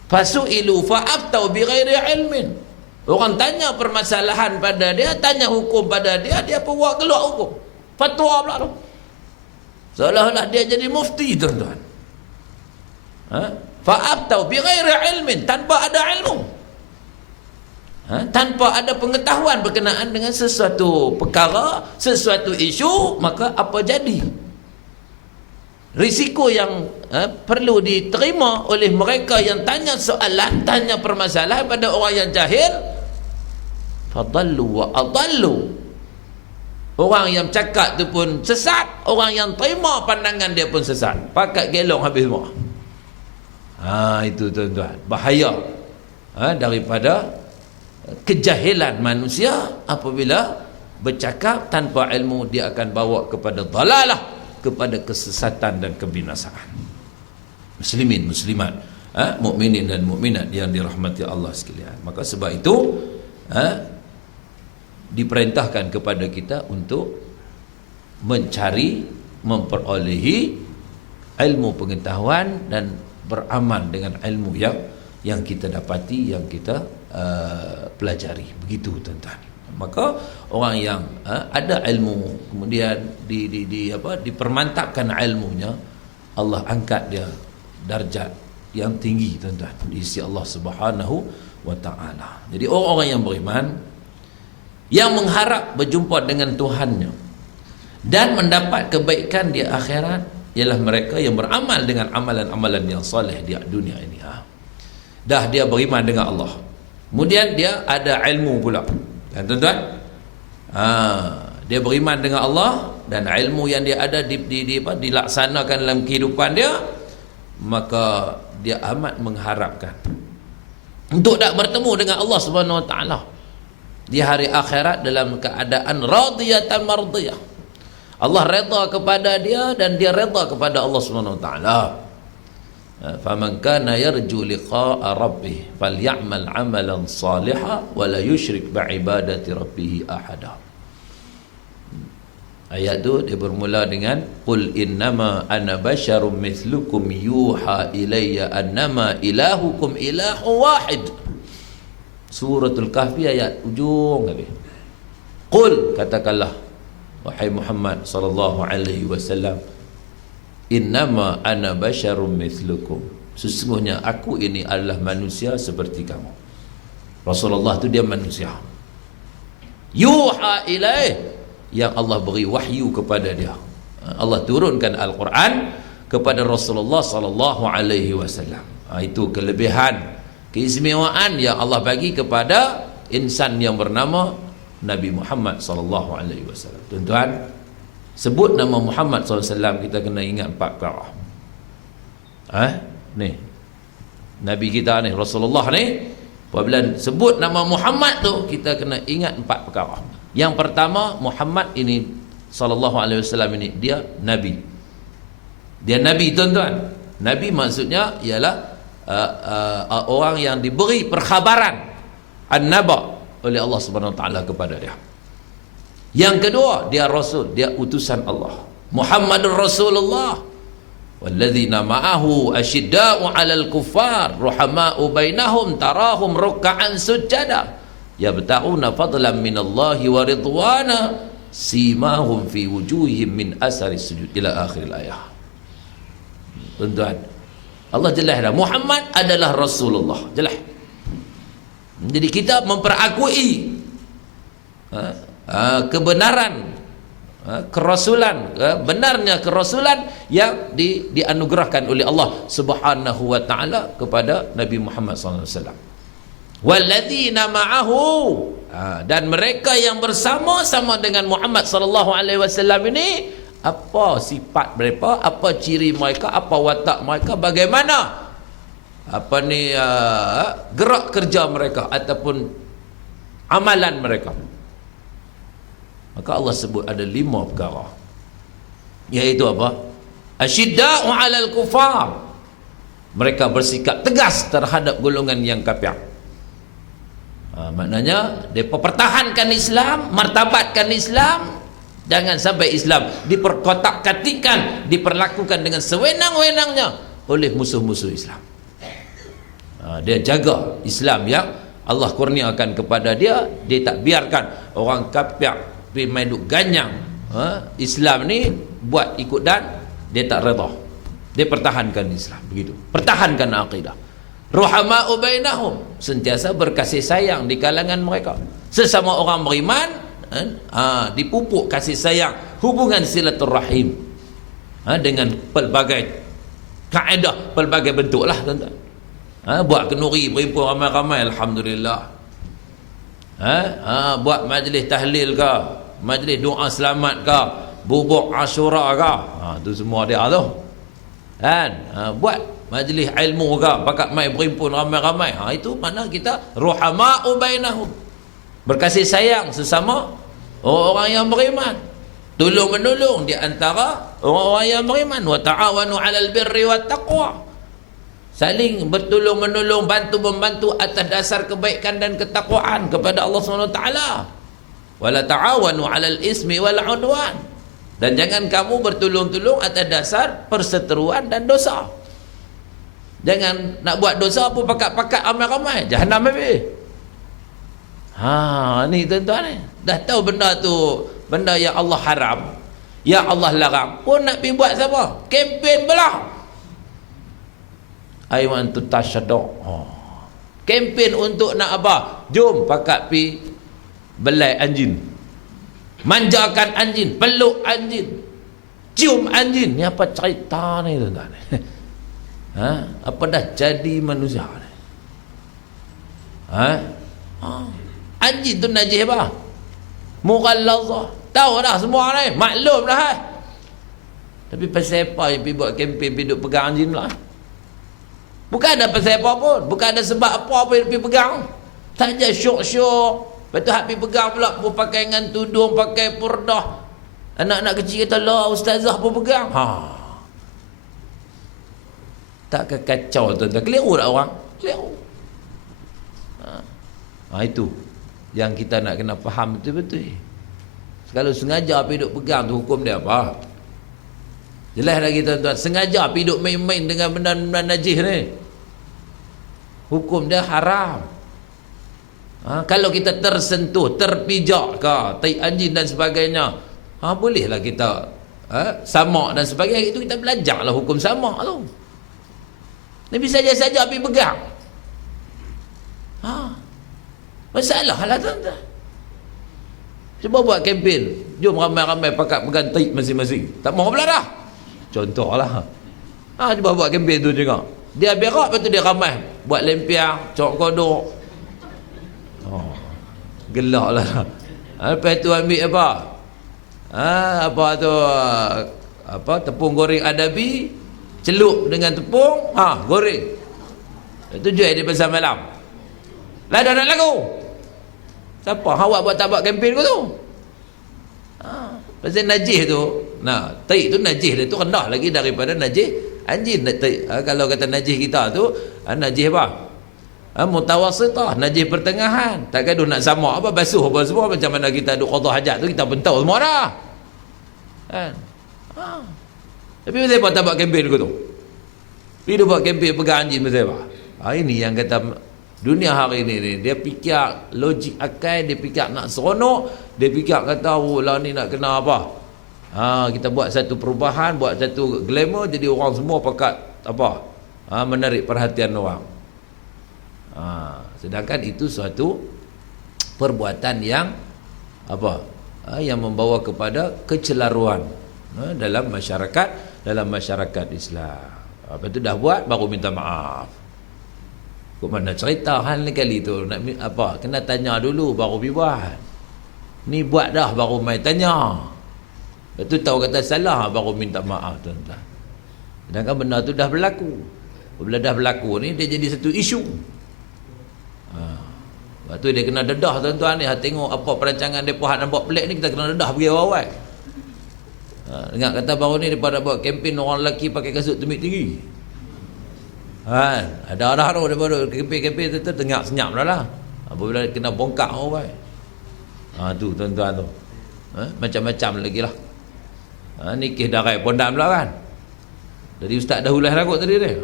Fasu'ilu fa'aftau bi ghairi ilmin. Orang tanya permasalahan pada dia, tanya hukum pada dia, dia pun buat keluar hukum, fatwa pula tu. Seolah-olah dia jadi mufti tuan-tuan. Fa'aftau bi ghairi ilmin, tanpa ada ilmu, tanpa ada pengetahuan berkenaan dengan sesuatu perkara, sesuatu isu, maka apa jadi? Risiko yang perlu diterima oleh mereka yang tanya soalan, tanya permasalahan pada orang yang jahil, fadallu wa adallu. Orang yang cakap tu pun sesat, orang yang terima pandangan dia pun sesat, pakat gelong habis semua. Itu tuan-tuan, bahaya daripada kejahilan manusia. Apabila bercakap tanpa ilmu, dia akan bawa kepada dalalah, kepada kesesatan dan kebinasaan. Muslimin, muslimat, mukminin dan mukminat yang dirahmati Allah sekalian. Maka sebab itu diperintahkan kepada kita untuk mencari, memperolehi ilmu pengetahuan dan beramal dengan ilmu yang kita dapati, yang kita pelajari. Begitu tuan-tuan. Maka orang yang ada ilmu, kemudian dipermantapkan ilmunya, Allah angkat dia darjat yang tinggi tuan-tuan di sisi Allah Subhanahu wa taala. Jadi orang-orang yang beriman, yang mengharap berjumpa dengan Tuhannya dan mendapat kebaikan di akhirat, ialah mereka yang beramal dengan amalan-amalan yang soleh di dunia ini. Dah dia beriman dengan Allah, kemudian dia ada ilmu pula, kan tuan-tuan? Dia beriman dengan Allah dan ilmu yang dia ada dilaksanakan dalam kehidupan dia, maka dia amat mengharapkan untuk tak bertemu dengan Allah Subhanahu wa taala di hari akhirat dalam keadaan radiyatan mardiyah. Allah redha kepada dia dan dia redha kepada Allah Subhanahu wa taala. Faman kana yarju liqa'a rabbih falyamal 'amalan salihan wa la yusyrik bi'ibadati rabbih ahada. Ayat tu dia bermula dengan qul innama ana basyarum mithlukum yuha ilayya annama ilahukum ilahu wahid. Suratul Kahfi ayat ujung habis. Qul, katakanlah wahai Muhammad sallallahu alaihi wasallam, innama ana basyarum mithlukum, sesungguhnya aku ini adalah manusia seperti kamu. Rasulullah tu dia manusia. Yuha ilaih, yang Allah beri wahyu kepada dia. Allah turunkan Al-Quran kepada Rasulullah sallallahu alaihi wasallam. Itu kelebihan, keistimewaan yang Allah bagi kepada insan yang bernama Nabi Muhammad sallallahu alaihi wasallam. Tuan-tuan, sebut nama Muhammad sallallahu alaihi wasallam, kita kena ingat 4 perkara. Ni Nabi kita ni, Rasulullah ni, apabila sebut nama Muhammad tu, kita kena ingat 4 perkara. Yang pertama, Muhammad ini sallallahu alaihi wasallam ini, dia Nabi. Dia Nabi, tuan-tuan. Nabi maksudnya ialah orang yang diberi perkhabaran an-naba oleh Allah Subhanahu wa taala kepada dia. Yang kedua, dia Rasul, dia utusan Allah. Muhammadur Rasulullah. Walladzina ma'ahu asyidda'u 'alal kuffar ruhama'u bainahum tarahum ruk'an sujada yabtaguna fadlan minallahi wa ridwana simahum fi wujuhihim min asari sujud ila akhir ayat. Tuan-tuan, Allah jelas dah, Muhammad adalah Rasulullah, jelas. Jadi kita memperakui kebenaran kerasulan, benarnya kerasulan yang dianugerahkan oleh Allah Subhanahu wa taala kepada Nabi Muhammad sallallahu alaihi wasallam. Walladzina ma'ahu, dan mereka yang bersama-sama dengan Muhammad sallallahu alaihi wasallam ini, apa sifat mereka, apa ciri mereka, apa watak mereka, bagaimana gerak kerja mereka ataupun amalan mereka. Maka Allah sebut ada 5 perkara, iaitu apa? Asyidda'u 'alal kufar, mereka bersikap tegas terhadap golongan yang kafir. Maknanya mereka pertahankan Islam, martabatkan Islam, jangan sampai Islam diperkotak-katikkan, diperlakukan dengan sewenang-wenangnya oleh musuh-musuh Islam. Dia jaga Islam yang Allah kurniakan kepada dia. Dia tak biarkan orang kafir main duk ganyang Islam ni, buat ikut dan dia tak redha. Dia pertahankan Islam, begitu. Pertahankan akidah. Ruhama'u bainahum, sentiasa berkasih sayang di kalangan mereka. Sesama orang beriman, dipupuk kasih sayang, hubungan silaturahim dengan pelbagai kaedah, pelbagai bentuk lah, tuan-tuan. Buat kenduri, berhimpun ramai-ramai, alhamdulillah. Buat majlis tahlil ke, majlis doa selamat ke, bubuk Asyura ke, tu semua dia tu kan. Buat majlis ilmu ke, pakat mai berhimpun ramai-ramai, itu mana kita ruhama'u bainahum, berkasih sayang sesama orang yang beriman, tolong menolong di antara orang-orang yang beriman. Wa ta'awanu 'alal birri wat taqwa, saling bertolong menolong, bantu membantu atas dasar kebaikan dan ketakwaan kepada Allah SWT. Wala ta'awanu 'alal ismi wal 'udwan, dan jangan kamu bertolong-tolong atas dasar perseteruan dan dosa. Jangan nak buat dosa pun pakat-pakat ramai-ramai, jahanam habis. Ni tuan-tuan ni dah tahu benda tu, benda yang Allah haram, yang Allah larang, pun nak pergi buat sama? Kempen belah. I want to touch a dog. Kempen untuk nak apa? Jom pakat pi belai anjing, manjakan anjing, peluk anjing, cium anjing. Ni apa cerita ni tuan-tuan? Apa dah jadi manusia ni? Anjing tu najis apa? Mughallazah. Tahu dah semua ni, maklum dah. Tapi pasal apa yang pergi buat kempen, pergi duk pegang anjing lah? Bukan ada pasal apa pun, bukan ada sebab apa yang pergi pegang. Saja syok-syok. Lepas tu hak pergi pegang pula, pun pakai dengan tudung, pakai purdah. Anak-anak kecil kata, lah ustazah pun pegang. Tak kekacau tuan-tuan. Keliru tak orang? Keliru. Itu yang kita nak kena faham betul-betul. Kalau sengaja pergi duk pegang tu, hukum dia apa? Jelas lagi tuan-tuan. Sengaja pergi duk main-main dengan benda-benda najis ni, hukum dia haram. Kalau kita tersentuh, terpijak ke, tai anjing dan sebagainya, bolehlah kita samak dan sebagainya. Itu kita belajarlah hukum samak tu. Nabi saja-saja pergi pegang. Masalah lah tuan-tuan. Cuba buat kempen, jom ramai-ramai pakat pegang tai masing-masing. Tak mau pula dah. Contohlah. Cuba buat kempen tu juga. Dia berak, lepas tu dia ramai buat lempiang, cok kodok. Gelak lah. Lepas tu ambil apa? Apa tu? Tepung goreng adabi, celup dengan tepung, goreng. Itu jual di pasar malam. Lah dah nak lagu. Siapa awak buat tak buat kempen kau tu? Pasal najis tu. Nah, taik tu najis dia tu rendah lagi daripada najis anjing. Kalau kata najis kita tu, najis apa? Mutawasitah, najis pertengahan. Tak gaduh nak sama apa basuh apa semua, macam mana kita duk qada hajat tu kita bentau semua dah. Kan? Tapi pasal apa tak buat kempen kau tu? Dia buat kempen pegang anjing pasal apa? Ini yang kata dunia hari ni dia fikir logik akal, dia fikir nak seronok, dia fikir kata lah ni nak kena apa, kita buat satu perubahan, buat satu glamour, jadi orang semua pakat apa, menarik perhatian orang. Sedangkan itu suatu perbuatan yang apa, yang membawa kepada kecelaruan dalam masyarakat Islam. Apa itu dah buat baru minta maaf. Kok mana cerita hal ni kali tu nak apa, kena tanya dulu baru buat. Ni buat dah baru mai tanya. Itu tahu kata salah baru minta maaf, tuan-tuan. Sedangkan benda tu dah berlaku. Bila dah berlaku ni dia jadi satu isu. Lepas tu dia kena dedah, tuan-tuan ni. Tengok apa perancangan depa hak nak buat pelik ni, kita kena dedah pergi awal. Dengar kata baru ni daripada buat kempen orang lelaki pakai kasut tumit tinggi. Ada tu daripada kempen-kempen tu tengah senyap dah lah. Apabila kena bongkak awal. Tu tuan-tuan tu. Macam-macam lagi lah. Nikih darai pondam pula kan. Jadi ustaz dah ulas ragut tadi ni.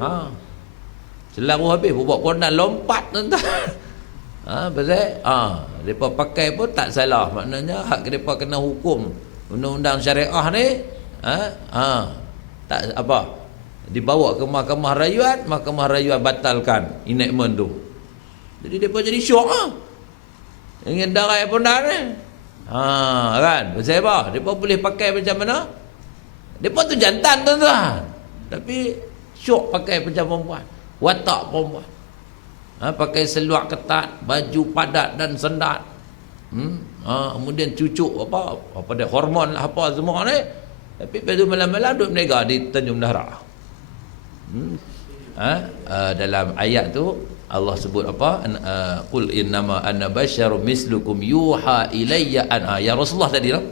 Selaru habis buat pondam lompat, tuan-tuan. Pasal depa pakai pun tak salah. Maknanya hak depa kena hukum undang-undang syariah ni tak apa, dibawa ke mahkamah rayuan batalkan enactment tu. Jadi depa jadi syok ingin darai pondam ni. Kan pasal apa depa boleh pakai macam mana, depa tu jantan, tuan-tuan, tapi syok pakai macam perempuan, watak perempuan. Pakai seluar ketat, baju padat dan sendat. Kemudian cucuk apa dia hormon lah apa semua ni. Tapi pada malam-malam duduk menega di Tanjung Dahra. Dalam ayat tu Allah sebut apa? Qul innama ana basyarum mislukum yuha ilayya an. Ya Rasulullah tadi lah.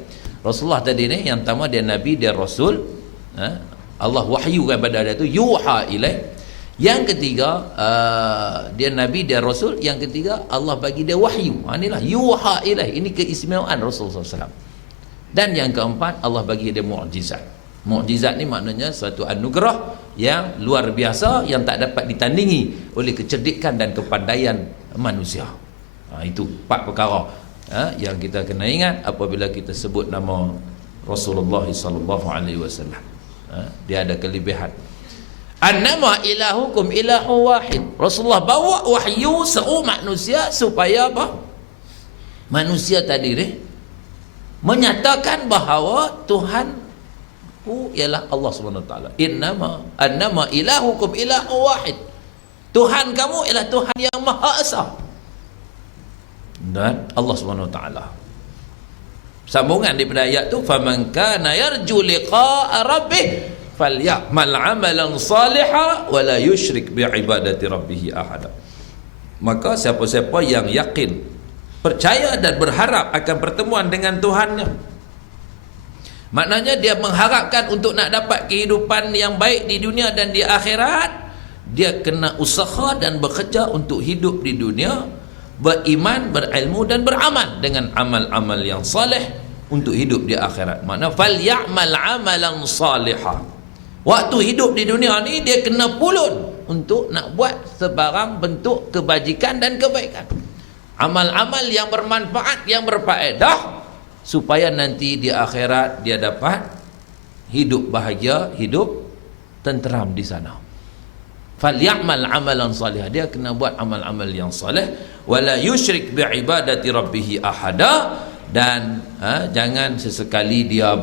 Rasulullah tadi ni yang pertama dia nabi, dia rasul. Allah wahyukan pada dia tu yuha ilay. Yang ketiga dia nabi, dia rasul. Yang ketiga Allah bagi dia wahyu. Inilah yuha ilaih. Ini keistimewaan Rasulullah SAW. Dan yang keempat Allah bagi dia mukjizat. Mukjizat ni maknanya suatu anugerah yang luar biasa, yang tak dapat ditandingi oleh kecerdikan dan kepandaian manusia. Itu 4 perkara yang kita kena ingat apabila kita sebut nama Rasulullah SAW. Dia ada kelebihan. Annama ilahukum ilahu wahid. Rasulullah bawa wahyu seru manusia supaya apa? Manusia tadi ni menyatakan bahawa Tuhanku ialah Allah SWT. Annama ilahukum ilahu wahid. Tuhan kamu ialah Tuhan yang Maha Esa. Dan Allah SWT. Sambungan daripada ayat tu, faman kana yarju liqa'a rabbih falyamal amalan salihan wa la yusyrik bi ibadati rabbih ahada. Maka siapa-siapa yang yakin, percaya dan berharap akan pertemuan dengan Tuhannya, maknanya dia mengharapkan untuk nak dapat kehidupan yang baik di dunia dan di akhirat, dia kena usaha dan bekerja untuk hidup di dunia, beriman, berilmu dan beramal dengan amal-amal yang saleh untuk hidup di akhirat. Makna falyamal amalan salihan. Waktu hidup di dunia ni dia kena pulun untuk nak buat sebarang bentuk kebajikan dan kebaikan, amal-amal yang bermanfaat, yang berfaedah, supaya nanti di akhirat dia dapat hidup bahagia, hidup tenteram di sana. Falyamal amalan salih, dia kena buat amal-amal yang saleh, wala yusyrik bi ibadati rabbih ahada, dan jangan sesekali dia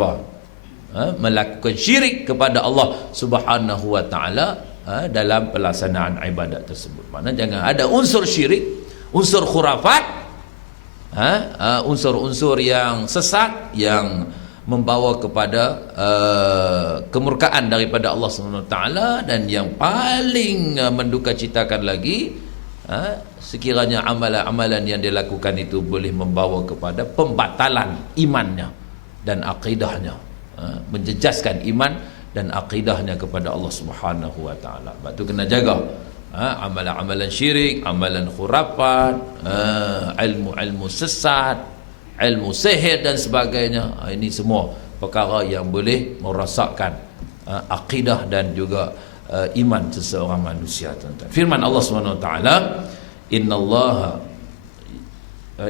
melakukan syirik kepada Allah Subhanahu wa taala dalam pelaksanaan ibadat tersebut. Maknanya jangan ada unsur syirik, unsur khurafat, unsur-unsur yang sesat, yang membawa kepada kemurkaan daripada Allah SWT. Dan yang paling mendukacitakan lagi, sekiranya amalan-amalan yang dilakukan itu boleh membawa kepada pembatalan imannya dan akidahnya, menjejaskan iman dan akidahnya kepada Allah Subhanahu wa taala. Sebab tu kena jaga amalan-amalan syirik, amalan khurafat, ilmu-ilmu sesat, ilmu sihir dan sebagainya. Ini semua perkara yang boleh merosakkan akidah dan juga iman seseorang manusia, tuan-tuan. Firman Allah Subhanahu wa taala,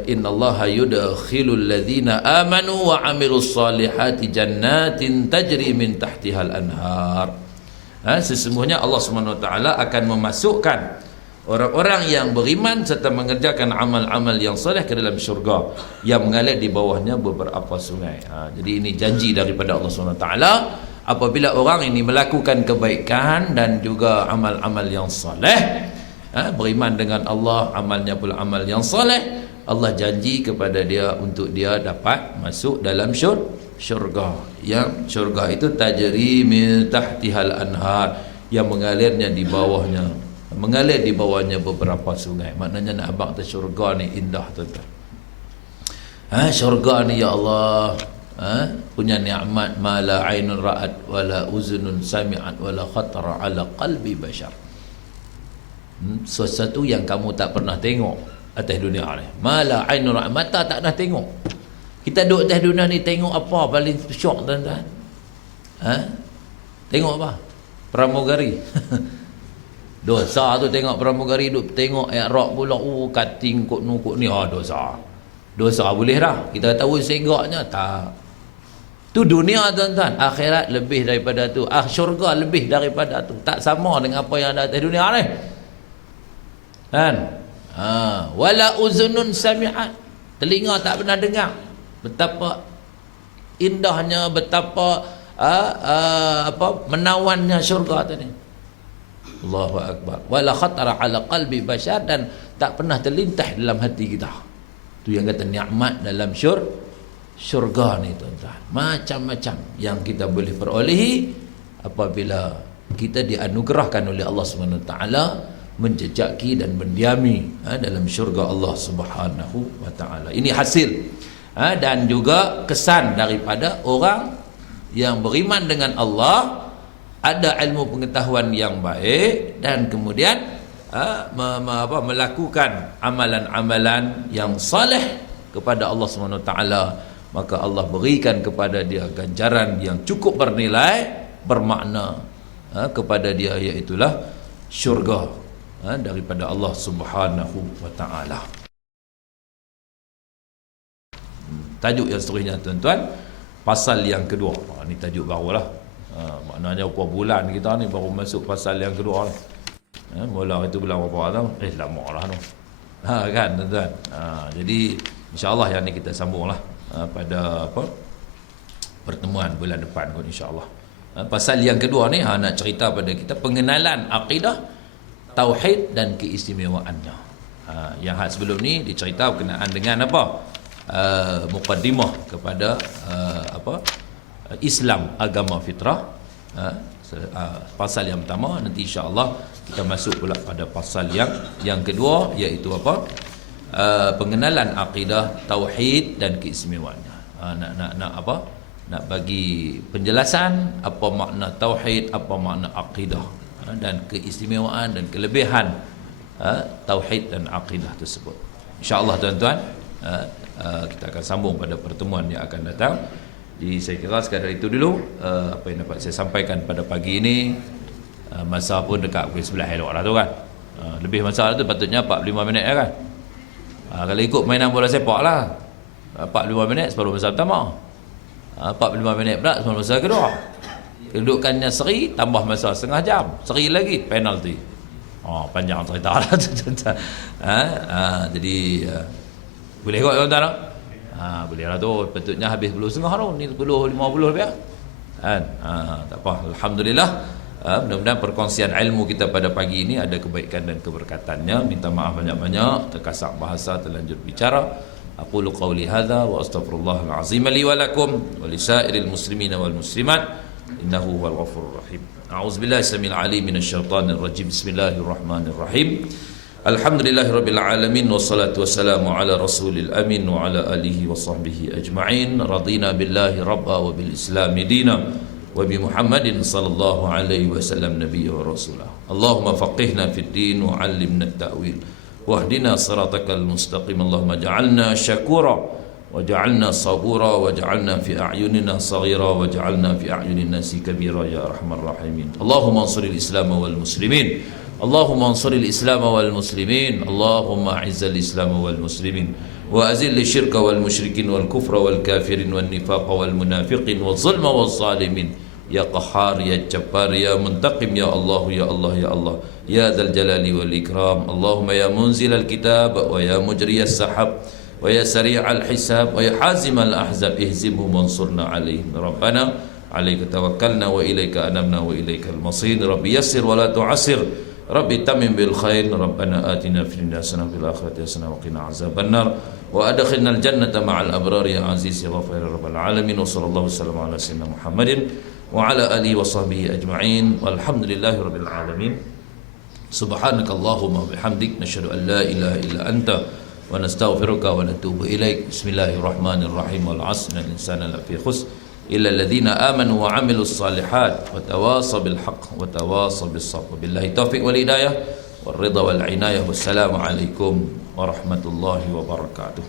innallaha yudkhilul ladzina amanu wa amilus solihati jannatin tajri min tahtihal anhar. Sesungguhnya Allah Subhanahu wa taala akan memasukkan orang-orang yang beriman serta mengerjakan amal-amal yang soleh ke dalam syurga yang mengalir di bawahnya beberapa sungai. Jadi ini janji daripada Allah SWT. Apabila orang ini melakukan kebaikan dan juga amal-amal yang soleh, beriman dengan Allah, amalnya pula amal yang soleh, Allah janji kepada dia untuk dia dapat masuk dalam syurga. Yang syurga itu tajri min tahtihal anhar, yang mengalirnya di bawahnya, mengalir di bawahnya beberapa sungai. Maknanya nak abang kata syurga ni indah, tuan-tuan. Syurga ni ya Allah, punya nikmat ma la ainun ra'at wala uzunun sami'at wala khatara ala qalbi bashar. Sesuatu yang kamu tak pernah tengok atas dunia ni. Ma la ainun ra'at, mata tak pernah tengok. Kita duduk atas dunia ni tengok apa paling syok, tuan-tuan? Tengok apa? Pramugari. Dosa tu tengok pramugari, duk tengok rock pula, kating kok nukuk ni, dosa. Dosa boleh dah. Kita tahu segaknya tak. Tu dunia, tuan-tuan. Akhirat lebih daripada tu. Syurga lebih daripada tu. Tak sama dengan apa yang ada atas dunia ni. Kan? Wala uzunun sami'at. Telinga tak pernah dengar. Betapa indahnya, betapa menawannya syurga tadi. Allahu Akbar. Wala khatara ala qalbi bashar, dan tak pernah terlintas dalam hati kita. Tu yang kata nikmat dalam syurga ni, tuan-tuan. Macam-macam yang kita boleh perolehi apabila kita dianugerahkan oleh Allah Subhanahu wa taala menjejaki dan mendiami dalam syurga Allah Subhanahu wa taala. Ini hasil dan juga kesan daripada orang yang beriman dengan Allah, ada ilmu pengetahuan yang baik, dan kemudian melakukan amalan-amalan yang saleh kepada Allah Subhanahu wa taala, maka Allah berikan kepada dia ganjaran yang cukup bernilai, bermakna kepada dia, iaitulah syurga daripada Allah Subhanahu wa taala. Tajuk yang seterusnya, tuan-tuan, pasal yang kedua. Ini tajuk barulah. Maknanya berapa bulan kita ni baru masuk pasal yang kedua ni. Mula itu bulan berapa tau? Lama lah tu. Kan, tuan-tuan. Jadi insya-Allah yang ni kita sambunglah pada pertemuan bulan depan kot, insya-Allah. Pasal yang kedua ni nak cerita pada kita pengenalan akidah, tauhid dan keistimewaannya. Yang sebelum ni dicerita berkenaan dengan apa? Muqaddimah kepada Islam, agama fitrah. Pasal yang pertama, nanti insya-Allah kita masuk pula pada pasal yang kedua, iaitu apa? Pengenalan akidah, tauhid dan keistimewaannya. Nak apa? Nak bagi penjelasan apa makna tauhid, apa makna akidah, dan keistimewaan dan kelebihan tauhid dan akidah tersebut. Insya-Allah, tuan-tuan, kita akan sambung pada pertemuan yang akan datang. Jadi saya kira sekadar itu dulu apa yang dapat saya sampaikan pada pagi ini. Masa pun dekat pukul 11 elok lah tu kan. Lebih masa tu patutnya 45 minit kan. Kalau ikut mainan bola sepak lah 45 minit separuh masa pertama, 45 minit pula separuh masa kedua. Kedudukannya seri, tambah masa setengah jam, seri lagi, penalti. Panjang cerita lah. Jadi boleh kot, tuan-tuan? Boleh lah tu. Patutnya habis 10.30 tu. Ni 10.50 lebih kan. Tak apa, alhamdulillah. Mudah-mudahan perkongsian ilmu kita pada pagi ini ada kebaikan dan keberkatannya. Minta maaf banyak-banyak terkasak bahasa, terlanjur bicara. Aqulu qawli hadza wa astaghfirullahal azim li wa lakum wa lisairil muslimina wal muslimat innahu huwal ghafurur rahim. A'udzubillahi samil alim minasyaitonir rajim. Bismillahirrahmanirrahim. Alhamdulillahirabbil alamin wassalatu wassalamu ala rasulil amin wa ala alihi wa sahbihi ajma'in. Radina billahi rabba wa bil islami dina wa bi Muhammadin sallallahu alaihi wasallam nabiyya wa rasulah. Allahumma faqihna fid din wa 'allimna at-ta'wil wahdina siratakal mustaqim. Allahumma ja'alna syakura waj'alna sabura waj'alna fi a'yunina saghira waj'alna fi a'yunin nasi kabira ya arhamar rahimin. Allahumma ansuril islam wal muslimin. Allahumma ansuril islam wal muslimin. Allahumma izzil islam wal muslimin wa azil syirka wal musyrikin wal kufra wal kafirin wan nifaqa wal munafiqin wal zulma wal zalimin. Ya Qahhar, Ya Jabbar, Ya Muntaqim, Ya Allah, Ya Allah, Ya Allah, Ya Dzal Jalali wal Ikram. Allahumma ya munzilal kitab wa ya mujriyas sahab wa ya sari'al hisab wa ya hazimal ahzab ihzimhum wansurna alaihim. Rabbana alaika tawakkalna wa ilaika anabna wa ilaikal masir. Rabbi yassir wa la tu'assir. Rabbi tamim bil khair. Rabbana atina fid dunya hasanah wa fil akhirati hasanah wa qina azabannar wa adkhilnal jannata ma'al abrar ya aziz ya ghafur ya rabbal alamin. Wa sallallahu wasallam ala sayyidina Muhammadin wa ala alihi wa sahbihi ajma'in. Walhamdulillahi rabbil alamin. Subhanakallahumma bihamdik nasyhadu an la ilaha illa anta wa nastaghfiruka wa natubu ilaik. Bismillahirrahmanirrahim. Wal 'asri innal insana lafi khusr illa alladhina amanu wa 'amilus shalihat wa tawasaw bil haqq wa tawasaw bis sabr. Billahi taufiq wal hidayah wal ridha wal inayah. Wassalamu alaikum warahmatullahi wabarakatuh.